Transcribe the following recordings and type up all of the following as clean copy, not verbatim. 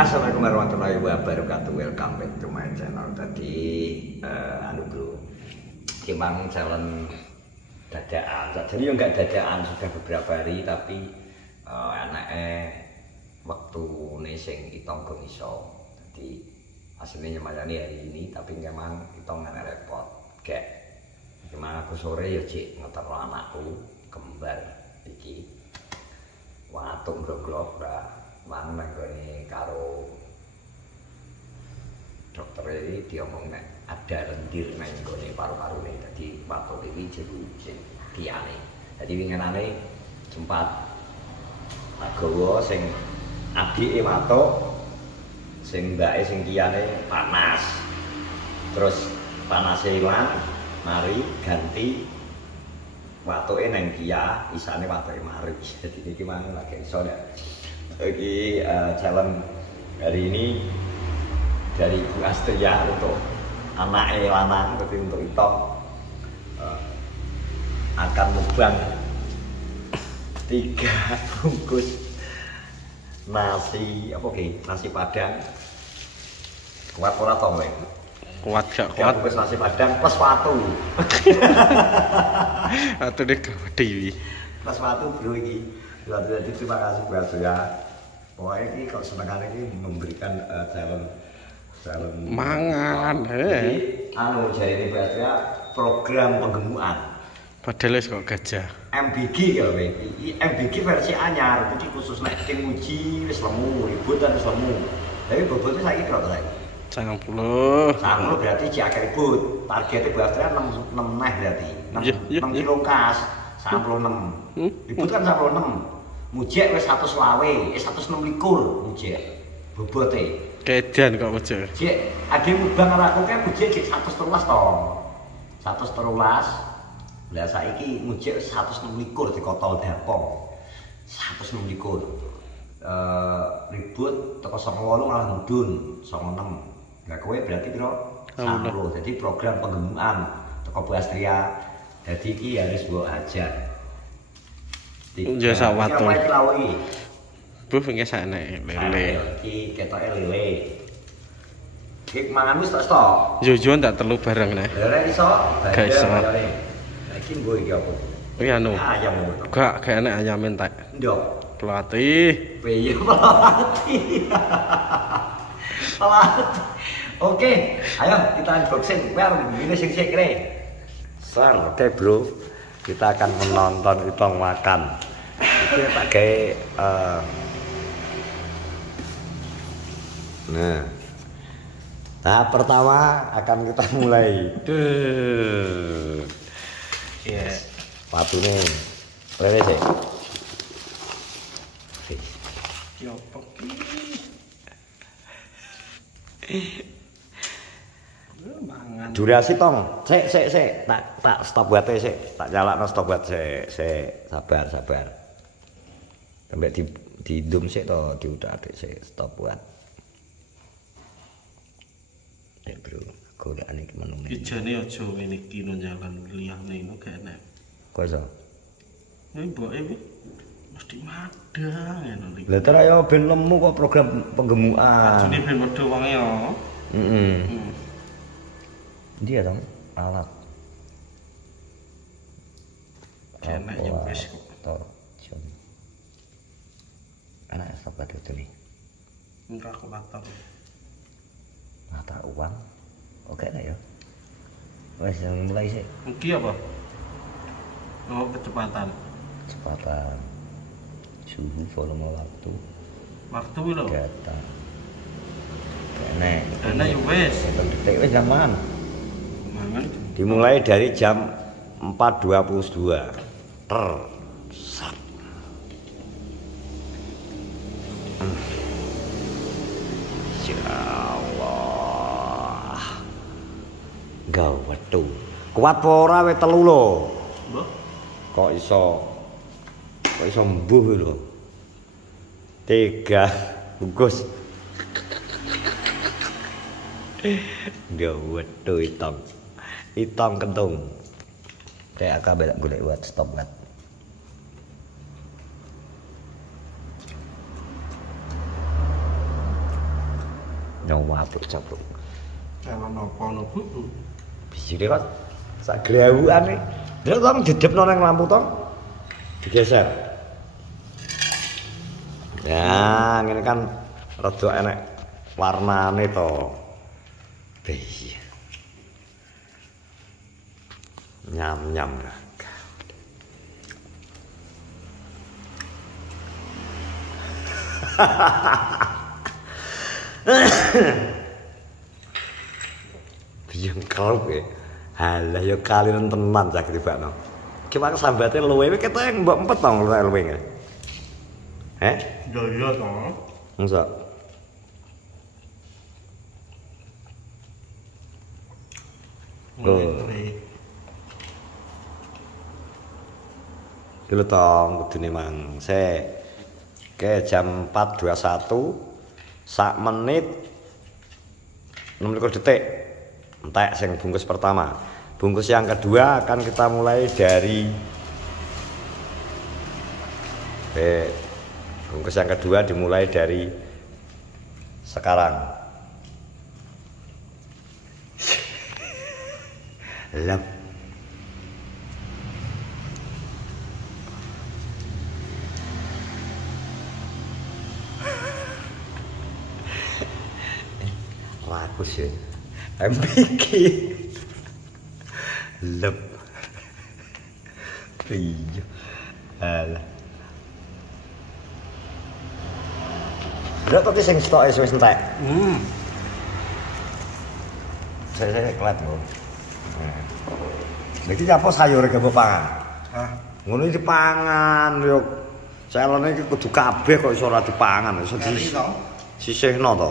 Assalamualaikum warahmatullahi wabarakatuh. Welcome back to my channel. Tadi bro, Kimang challenge dadaan. Jadi enggak dadaan sudah beberapa hari, tapi anaknya waktu nesing itong iso. Jadi hasilnya nyemayani hari ini, tapi memang itong nggak repot. Kayak gimana aku sore ya cik ngetero anakku kembar iki. Watuk blok-blok lah. Mang nanggone karo dokter ini diomong nek ada lendir nang nggone paru-parune. Dadi watuk iki jero sing diane. Dadi winginane sempat gawa sing adike watuk, sing mbake sing kiyane panas. Terus panase ilang, mari ganti watuke nang kiya, isane watuke mari. Jadi iki mang lagi iso nek iki challenge hari ini dari Bu Astria untuk anaknya lanang, tapi untuk Itong akan mukbang 3 bungkus nasi nasi padang. Kuat ora tong lek? Kuat gak kuat. Bungkus nasi padang plus watu. Watu dek gede. Plus watu bro iki. Jadi terima kasih Bu Astria. Pokoknya ini kok senengannya ini memberikan challenge mangan. Jadi jadi ini Bu Astria program penggemukan. Padahal kok gajah. MBG kalau ini MBG versi anyar. Jadi khusus nek tim uji wis lemu, ribut dan wis lemu. Tapi bobotnya saiki kira berapa? 90. 90 berarti jek akeh ribut. Targetnya Bu Astria 6 neh berarti. 6 kilo kas. 96. Ribut kan 96. Mujek wis 120, 126 mujek. Bobote. Kedan kok mujek. Jek, ade mubang karo aku kan mujek jek 113 to. 113. Lah saiki mujek wis 126 dikotol Depok. 126. Ribut teko 98 malah mudun 96. Lah kowe berarti piro? 90. Jadi program penggemukan teko Bu Astria. Jadi iki harus mbok ajar. Ya sawaton. Bu pengen sakne lele. Iki ketoke lele. Iki mangan wis tok. Jojoan tak telu bareng nek. Lele iso. Gak iso. Iki nggo iki apa? Iki anu. Ayam. Gak enak ayam entek. Ndok. Pelatih. Piye pelatih? Pelatih. Oke, ayo kita unboxing. Ini sing-sing kene. Oke bro, kita akan menonton Itong makan. Itu pakai tahap pertama akan kita mulai. Ya, Patune. Lele sih. yo mangan. Durasi tong, sik, tak stop buatnya sik, tak nyalakno stop buat sik, sabar. Sampai di dum sik to, diudak sik stop buat. Bro, godaane iki menung. Ijane aja ngene iki no jalan liyane no gak enak. Kok iso? Mboke iki mesti madang ngono iki. Lah ter ayo ben lemu kok program penggemukan. Ajine ben medho wong ya. Dia dong alat. Enak ya wis kok. Torjon. Anak sobat itu nih. Enggak kelatar. Mata uang. Oke lah ya. Wes yang mulai sih. Iki apa? Oh, kecepatan. Suhu, volume waktu. Waktu lho. Data. Enak. Enak ya wis. Detik wis zaman. Mangan. Dimulai dari jam 4.22. Sat. Insyaallah. Gawat tuh. Kuat apa ora we telu lho. Mbah. Kok iso mbuh lho. 3 bungkus. Gawat tuh Itong kentung. Kayak akak belak golek buat stop kan. nyawa capluk. Kalau nopo nopo. Bijine kok sak glewukan iki. Nek tong didepno nang lampu tong digeser. Ya, ngene kan rada enek warnane to. Iya. Nyam-nyam lah. Biyang kerep ya. Halah ya kalian tenan cak dibakno. Gimana sambate luwe ketok mbok empet to luwe nge. Heh? Iya to. Masa? Dulu tong kudune mang. Oke, jam 4.21 sak menit 60 detik. Entek sing bungkus pertama. Bungkus yang kedua akan kita mulai dari bungkus yang kedua dimulai dari sekarang. Lep. Laku sih. Ambiki. Lep. Iya. Alah. Berapa ki sing stok wis entek? Saya kelat lho. Iki apa sayur ge mbok pangan? Hah? Ngono iki dipangan yo. Celone iki kudu kabeh kok iso ora dipangan, iso disisihno to.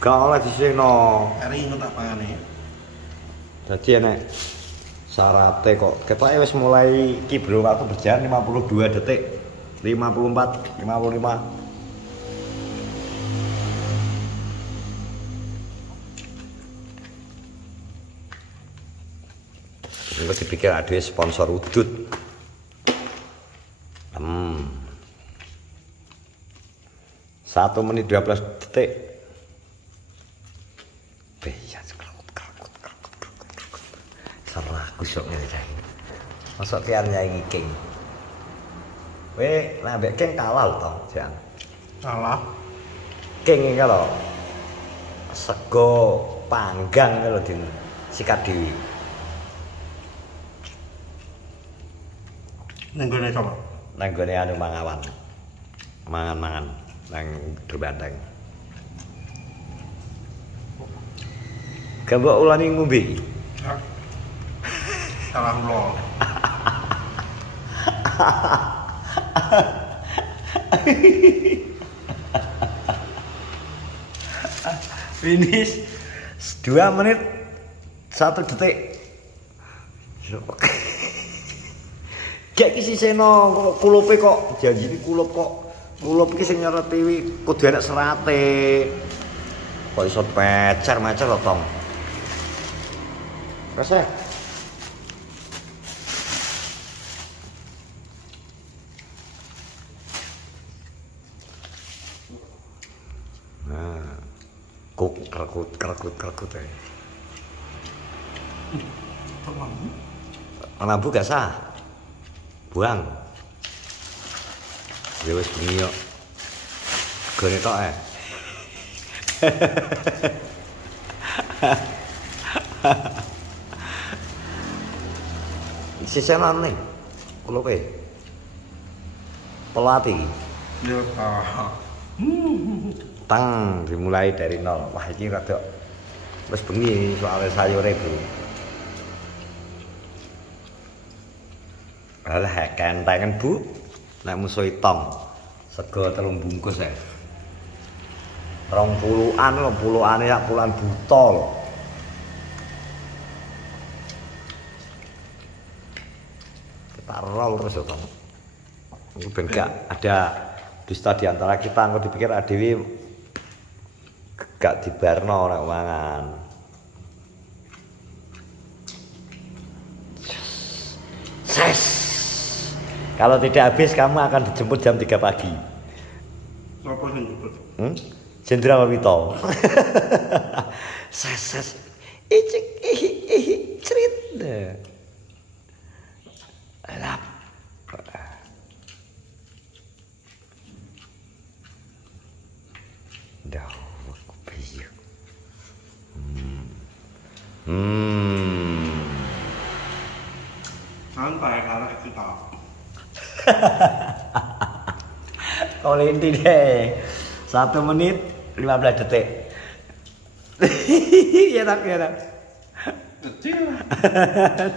Gak oleh disisihno. Hari ini tak pangane. Dadi enek syarate kok ketoke wis mulai iki bro waktu berjalan 52 detik. 54, 55. Engko dipikir aduh sponsor udut. 1 menit 12 detik. Iya, krakut. Serahku sok ngene. Masuk ki arep nyanyi king. Kowe nek mbek king kalah to, Jan. Kalah. King iki lho. Sego panggang lho din sikat dhewe. Nenggone sapa? Nang gone anu mangawan. Mangan-mangan nang Durbanteng. Gambok ulani ngombe. Kalah ulo. Finish 2 menit 1 detik. Gek iki siseno kok kulupe kok janji iki kulup kok. Kulup iki sing nyereti kudu enek serate. Kok iso pecer-mecer lho, Tong. Resek. Nah. Kok kerekut ae. Lampu gak sah. Buang. Ya wis bengi kok. Gone tok ae. Sisenan nih. Kulupe. Pelati. Ya Tang dimulai dari nol. Wah iki rada wis bengi soalnya sayure, Bro. Alah kentengen, Bu. Nek musuh tong. Sego 3 bungkus ae. 20-an lho, puluhane sak puluhan buta lho. Kita roll terus ya, Tong. Ben gak ada dusta di antara kita, engko dipikir adewe gak dibarno nek mangan. Ses. Kalau tidak habis kamu akan dijemput jam 3 pagi. Sopo sing jemput? Jenderal Wito. Ses icik crit. Lap. Dah, aku piye. Santai karek kita. Kau linti deh. 1 menit 15 detik. Iya tak ya tak. Kecil.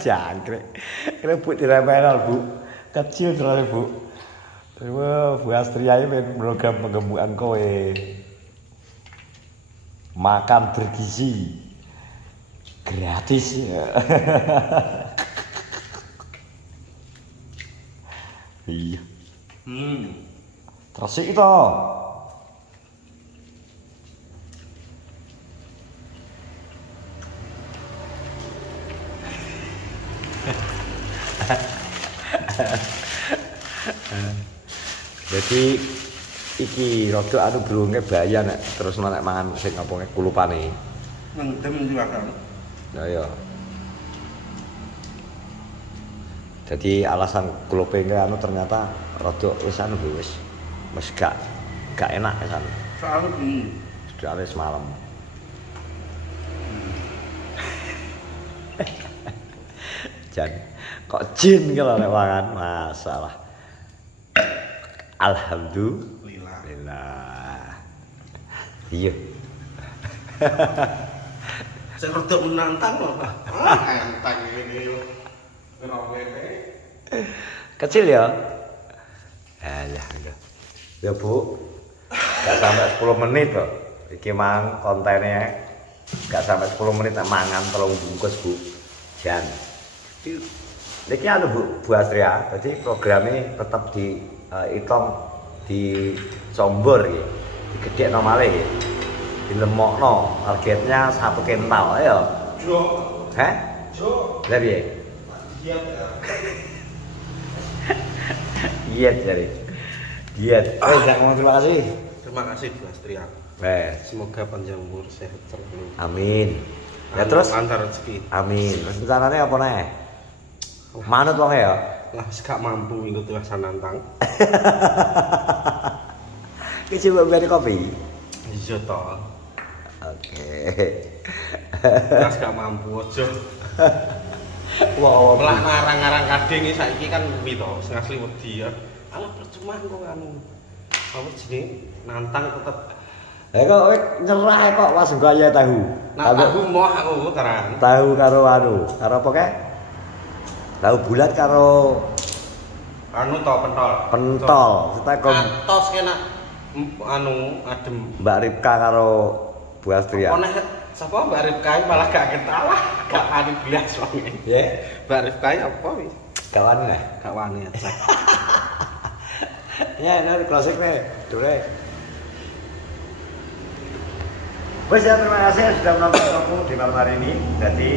Jangkrik. Rebut diremehal, Bu. Kecil terlalu, Bu. Terus Bu Astria ini program penggembukan kowe. Makan bergizi. Gratis. Iya. Terus itu. Jadi iki rada anu brunge bahaya nek terus nek mangan sing apa kulupane. Mendem juga kan. Nah ya. Jadi alasan kulupe anu ternyata rada wis anu wis gak enak ya san. Soalnya gini. Soalnya semalam. Jan kok jin kalau nek mangan masalah. Alhamdulillah. Iya. Saya rada menantang loh. Enteng ini yo. Kecil ya? Alah, ya Bu. Gak sampai 10 menit kok. Iki mang kontennya gak sampai 10 menit nek mangan 3 bungkus, Bu. Jan. Iki anu Bu Astria. Jadi programnya tetap di itom di Sombor ya. Digedhekno malih ya. Dilemokno. Targetnya 1 kental ayo. Jo. Heh? Jo. Lah piye? Diet ya. Diet jadi. Diet. Oh, terima kasih. Terima kasih Bu Astria. Semoga panjang umur sehat selalu. Amin. Ya terus antar rezeki. Amin. Terus rencananya apa nih? Manut wong ya? Lah gak mampu minggu tuh nantang. Ki coba beli kopi. Iya toh. Oke. Mas gak mampu aja. Wah, malah ngarang-ngarang kadang iki saiki kan kuwi to, sing asli wedi ya. Alah percuma kok anu. Apa jenenge? Nantang tetep. Lah kok nyerah kok was gaya tahu. Nah, tahu moh aku terang. Tahu karo anu, karo apa kae? Tahu bulat karo anu to pentol. Pentol. Setekom tos kena anu adem. Mbak Ripka karo Bu Astria. Ono sapa Mbak Ripka malah gak ketalah, gak wani blas wong. Nggih. Mbak Ripka apa wis? Gak wani lah. Gak wani aja. Ya, ini klasik nih, dure. Wes ya, terima kasih sudah menonton aku di malam hari ini. Jadi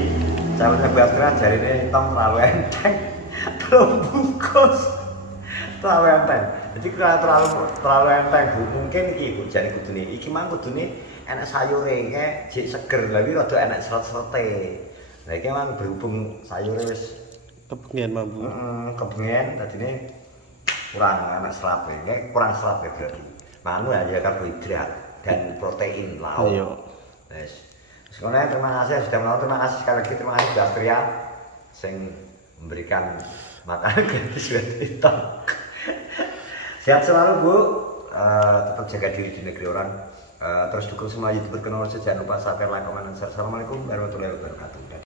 sahabatnya Bu Astria jari ini tong terlalu enteng, terlalu bungkus, terlalu enteng. Jadi kalau terlalu enteng Bu, mungkin iki Bu jari kudune. Iki mang kudune enak sayure, kayak jik seger, tapi rada enak seret-serete. Nah iki mang berhubung sayure wis kepengen mampu. Kepengen tadine kurang enak serat ya, kurang serat ya berarti. Manu aja karbohidrat dan protein lauk. Iya. Wes. Sekarang terima kasih sudah menonton, terima kasih sekali lagi, terima kasih Bu Astria sing memberikan makanan gratis buat kita. Sehat selalu Bu, tetap jaga diri di negeri orang. Terus dukung semua YouTuber Kenal, jangan lupa subscribe, like, comment, dan share. Assalamualaikum warahmatullahi wabarakatuh.